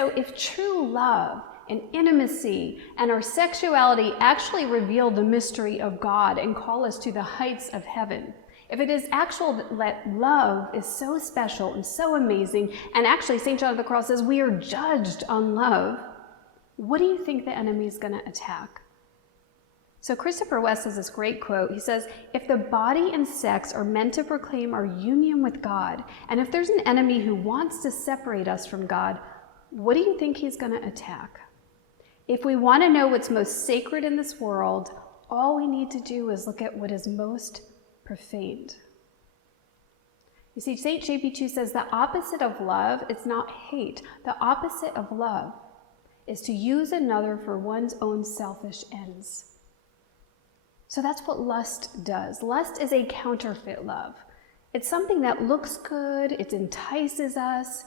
So if true love and intimacy and our sexuality actually reveal the mystery of God and call us to the heights of heaven, if it is actual that love is so special and so amazing, and actually St. John of the Cross says we are judged on love, what do you think the enemy is going to attack? So Christopher West has this great quote. He says, if the body and sex are meant to proclaim our union with God, and if there's an enemy who wants to separate us from God, what do you think he's going to attack? If we want to know what's most sacred in this world, all we need to do is look at what is most profaned. You see, St. JP2 says the opposite of love is not hate. The opposite of love is to use another for one's own selfish ends. So that's what lust does. Lust is a counterfeit love. It's something that looks good, it entices us.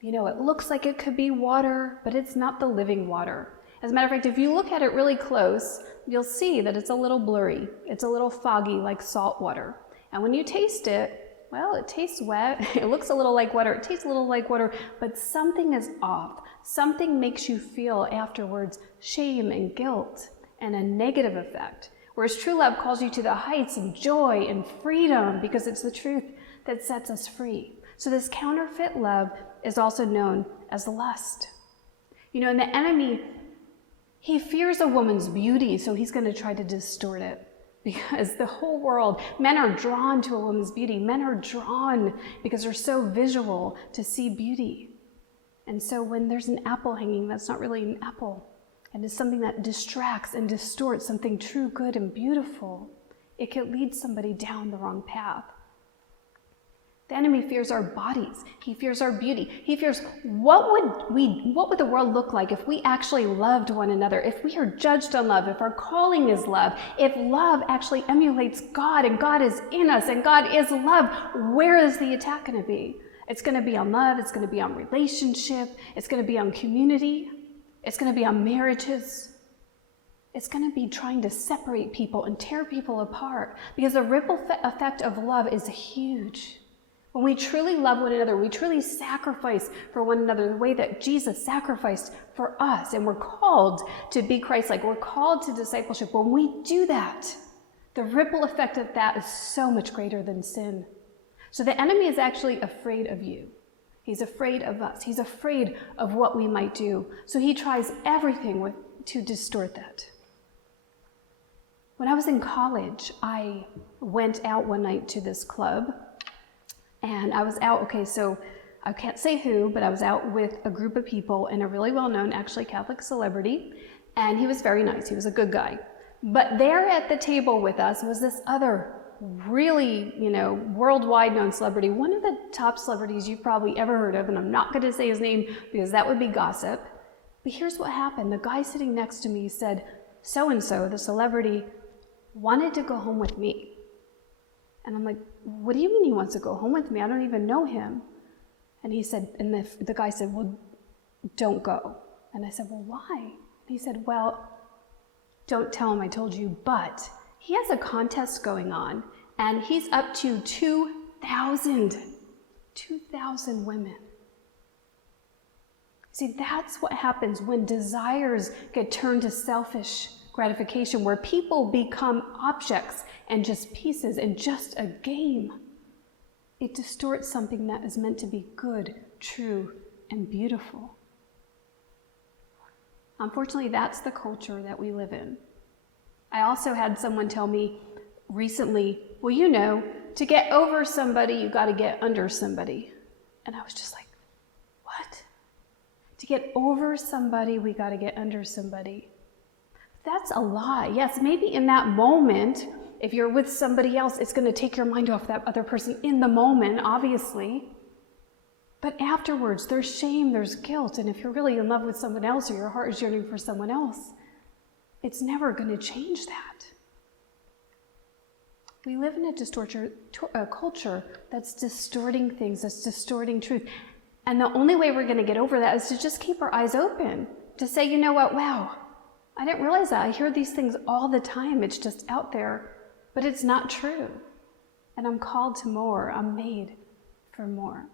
You know, it looks like it could be water, but it's not the living water. As a matter of fact, if you look at it really close, you'll see that it's a little blurry. It's a little foggy, like salt water. And when you taste it, well, it tastes wet. It looks a little like water. It tastes a little like water, but something is off. Something makes you feel afterwards shame and guilt and a negative effect. Whereas true love calls you to the heights of joy and freedom because it's the truth that sets us free. So this counterfeit love is also known as lust. You know, and the enemy, he fears a woman's beauty, so he's going to try to distort it. Because the whole world, men are drawn to a woman's beauty. Men are drawn because they're so visual to see beauty. And so when there's an apple hanging, that's not really an apple. And it's something that distracts and distorts something true, good, and beautiful. It could lead somebody down the wrong path. The enemy fears our bodies. He fears our beauty. He fears what would the world look like if we actually loved one another, if we are judged on love, if our calling is love, if love actually emulates God and God is in us and God is love. Where is the attack going to be? It's going to be on love. It's going to be on relationship. It's going to be on community. It's going to be on marriages. It's going to be trying to separate people and tear people apart because the ripple effect of love is huge. When we truly love one another, we truly sacrifice for one another the way that Jesus sacrificed for us, and we're called to be Christ-like. We're called to discipleship. When we do that, the ripple effect of that is so much greater than sin. So the enemy is actually afraid of you. He's afraid of us. He's afraid of what we might do. So he tries everything to distort that. When I was in college, I went out one night to this club. And I was out, so I can't say who, but I was out with a group of people and a really well-known, actually Catholic celebrity. And he was very nice. He was a good guy. But there at the table with us was this other really, worldwide known celebrity, one of the top celebrities you've probably ever heard of. And I'm not going to say his name because that would be gossip. But here's what happened. The guy sitting next to me said, so-and-so, the celebrity, wanted to go home with me. And I'm like, what do you mean he wants to go home with me? I don't even know him. And he said, and the guy said, well, don't go. And I said, well, why? And he said, well, don't tell him I told you, but he has a contest going on, and he's up to 2,000 women. See, that's what happens when desires get turned to selfish gratification, where people become objects and just pieces and just a game. It distorts something that is meant to be good, true, and beautiful. Unfortunately, that's the culture that we live in. I also had someone tell me recently, well, to get over somebody, you got to get under somebody. And I was just like, what? To get over somebody, we got to get under somebody. That's a lie. Yes, maybe in that moment, if you're with somebody else, it's going to take your mind off that other person in the moment, obviously. But afterwards, there's shame, there's guilt. And if you're really in love with someone else or your heart is yearning for someone else, it's never going to change that. We live in a culture that's distorting things, that's distorting truth. And the only way we're going to get over that is to just keep our eyes open, to say, you know what, wow, I didn't realize that. I hear these things all the time. It's just out there, but it's not true. And I'm called to more. I'm made for more.